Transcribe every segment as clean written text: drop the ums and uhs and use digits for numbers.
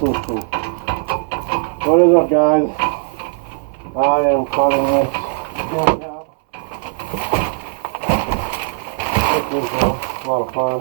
What is up, guys? I am cutting this joint out. This is a lot of fun.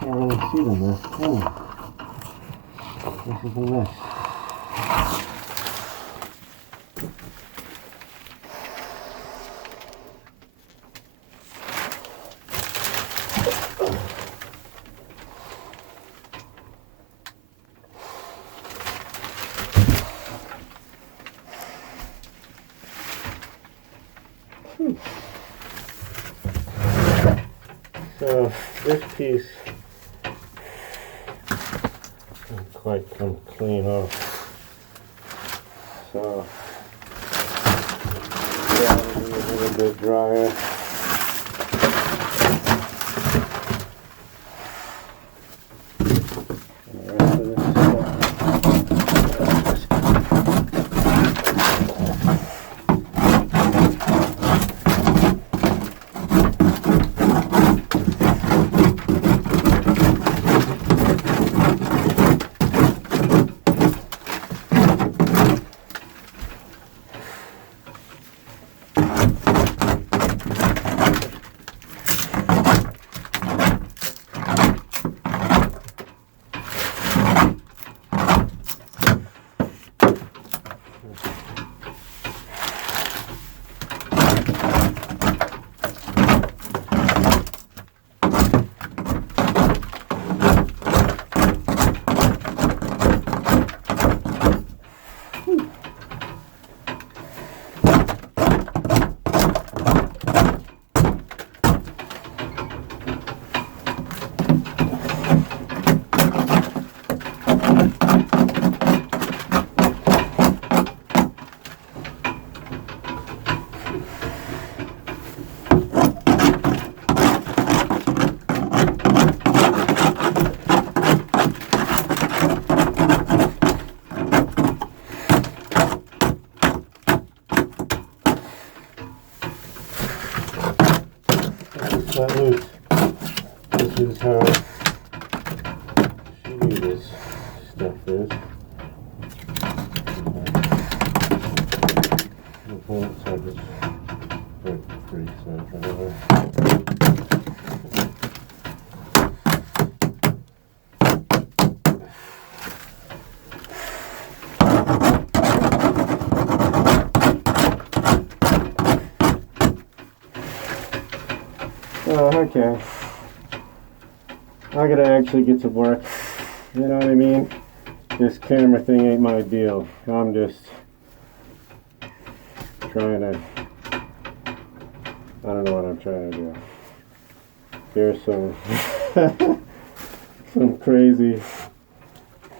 Can't really see them there. This is a mess. So this piece doesn't quite come clean off. So yeah, it'll be a little bit drier. And the rest of this that loose. This is how shitty this stuff is. The bolts are just pretty so whatever. Oh, okay. I gotta actually get to work. You know what I mean? This camera thing ain't my deal. I'm just trying to, I don't know what I'm trying to do. Here's some some crazy,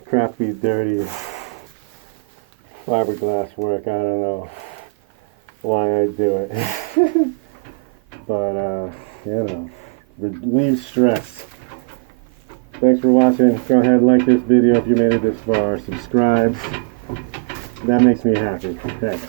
crappy, dirty fiberglass work. I don't know why I do it. But, you know, relieve stress. Thanks for watching. Go ahead and like this video if you made it this far. Subscribe. That makes me happy. Thanks.